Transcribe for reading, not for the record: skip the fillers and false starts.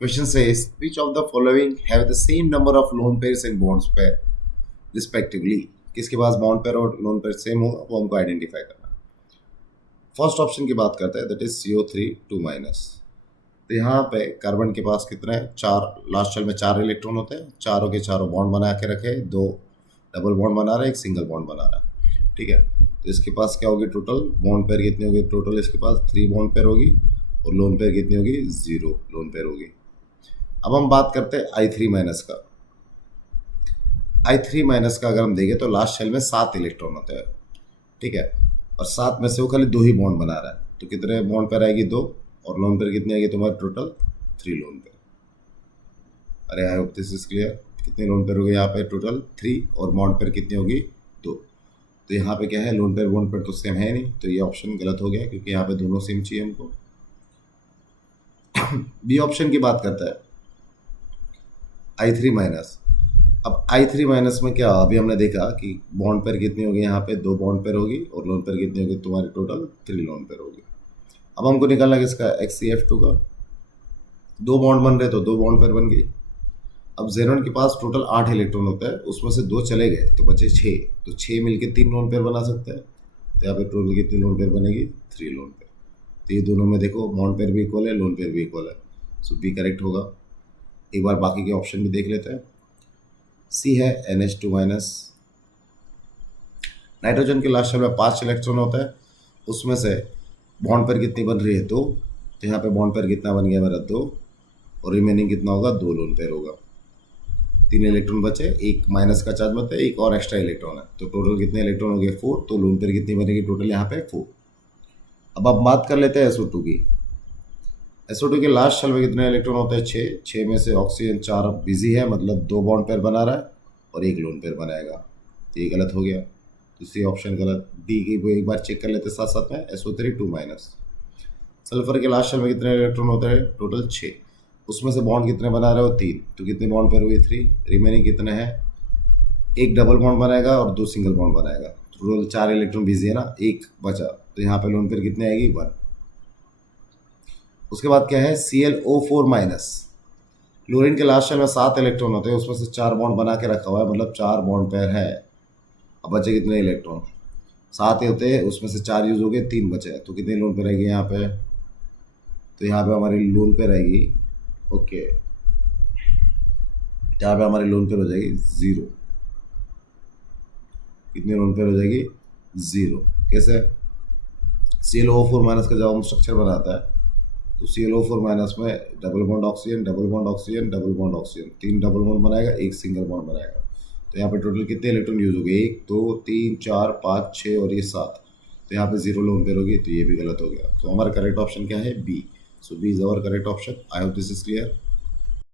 Question says which of the following have the same number of lone pairs and bonds pair respectively. किसके पास bond pair और lone pair same होगा वो हमको identify करना है। First option की बात करते हैं, दैट इज CO3 2-। तो यहाँ पे कार्बन के पास कितने हैं, चार, लास्ट शेल में चार इलेक्ट्रॉन होते हैं, चारों के चारों बॉन्ड बना के रखे, दो डबल बॉन्ड बना रहा है, एक सिंगल बॉन्ड बना रहा है, ठीक है। तो इसके पास क्या होगी, टोटल बॉन्ड पेयर कितनी होगी, टोटल इसके पास 3 बॉन्ड पेयर होगी और लोन पेयर कितनी होगी, 0 लोन पेयर होगी। अब हम बात करते हैं I3- का। I3- का अगर हम देखें तो लास्ट शेल में 7 इलेक्ट्रॉन होते हैं, ठीक है, और 7 में से वो खाली 2 ही बॉन्ड बना रहा है, तो कितने बॉन्ड पेयर आएगी, 2, और लोन पेयर कितनी आएगी तुम्हारे, टोटल 3 लोन पेयर। अरे आई होप दिस इज क्लियर। कितने लोन पेयर हो गए यहाँ पे, टोटल 3, और बॉन्ड पेयर कितनी होगी, 2। तो यहाँ पे क्या है, लोन पेयर बॉन्ड पेयर तो सेम है नहीं, तो ये ऑप्शन गलत हो गया क्योंकि यहाँ पे दोनों सेम चाहिए हमको। बी ऑप्शन की बात करता है, I3-। अब I3- में क्या, अभी हमने देखा कि बॉन्ड पेयर कितनी होगी, यहाँ पे 2 बॉन्ड पेयर होगी और लोन पेयर कितनी होगी तुम्हारी, टोटल 3 लोन पेयर होगी। अब हमको निकालना है किसका, HCF2 का। 2 बॉन्ड बन रहे तो 2 बॉन्ड पेयर बन गई। अब जेनॉन के पास टोटल 8 इलेक्ट्रॉन होता है, उसमें से 2 चले गए तो बचे 6, तो 6 मिलके 3 लोन पेयर बना सकते हैं। तो यहाँ पे टोटल कितनी लोन पेयर बनेगी, 3 लोन पेयर। तो ये दोनों में देखो बॉन्ड पेयर भी इक्वल है, लोन पेयर भी इक्वल है, सो बी करेक्ट होगा। एक बार बाकी के ऑप्शन भी देख लेते हैं। सी है NH2-। नाइट्रोजन के लास्ट शेल में 5 इलेक्ट्रॉन होता है, उसमें से बॉन्ड पेयर कितनी बन रही है, 2। तो यहाँ पे बॉन्ड पेयर कितना बन गया मेरा, 2, और रिमेनिंग कितना होगा, 2 लोन पेयर होगा। 3 इलेक्ट्रॉन बचे, एक माइनस का चार्ज बचा, एक और एक्स्ट्रा इलेक्ट्रॉन है, तो टोटल कितने इलेक्ट्रॉन हो गए, 4। तो लोन पेयर कितनी बनेगी टोटल यहाँ पे, 4। अब आप बात कर लेते हैं SO2 की। SO2 के लास्ट शेल में कितने इलेक्ट्रॉन होते हैं, 6। 6 में से ऑक्सीजन 4 बिजी है, मतलब 2 बॉन्ड पेयर बना रहा है और 1 लोन पेयर बनाएगा, तो ये गलत हो गया। दूसरी ऑप्शन गलत। डी की वो एक बार चेक कर लेते साथ साथ में, SO3 2-। सल्फर के लास्ट शेल में कितने इलेक्ट्रॉन होते हैं, टोटल 6। उसमें से बॉन्ड कितने बना रहे हो, 3, तो कितने बॉन्ड पेयर हुई, 3। रिमेनिंग कितने हैं, एक डबल बॉन्ड बनाएगा और 2 सिंगल बॉन्ड बनाएगा, टोटल 4 इलेक्ट्रॉन बिजी है ना, एक बचा, तो यहाँ पे लोन पेयर कितने आएगी, 1। उसके बाद क्या है, ClO4-। क्लोरीन के लास्ट शेल में 7 इलेक्ट्रॉन होते हैं, उसमें से 4 बॉन्ड बना के रखा हुआ है, मतलब 4 बॉन्ड पेयर है। अब बचे कितने इलेक्ट्रॉन, 7 ही होते हैं, उसमें से 4 यूज हो गए, 3 बचे हैं, तो कितने लोन पेयर आएगी यहाँ पे, तो यहाँ पे हमारी लोन पेयर आएगी, ओके, यहाँ पे हमारी लोन पेयर हो जाएगी 0। कितनी लोन पेयर हो जाएगी, 0। कैसे, ClO4- का जब हम स्ट्रक्चर बनाता है तो ClO4- में double bond oxygen, double bond oxygen, double bond oxygen, 3 double bond बनाएगा, एक सिंगल बॉन्ड बनाएगा। तो यहाँ पे टोटल कितने इलेक्ट्रॉन यूज हो गए, 1 2 3 4 5 6 और ये 7, तो यहाँ पे 0 लोन पेयर होगी, तो ये भी गलत हो गया। तो हमारा करेक्ट ऑप्शन क्या है, B. So B is our correct option. I hope this is clear.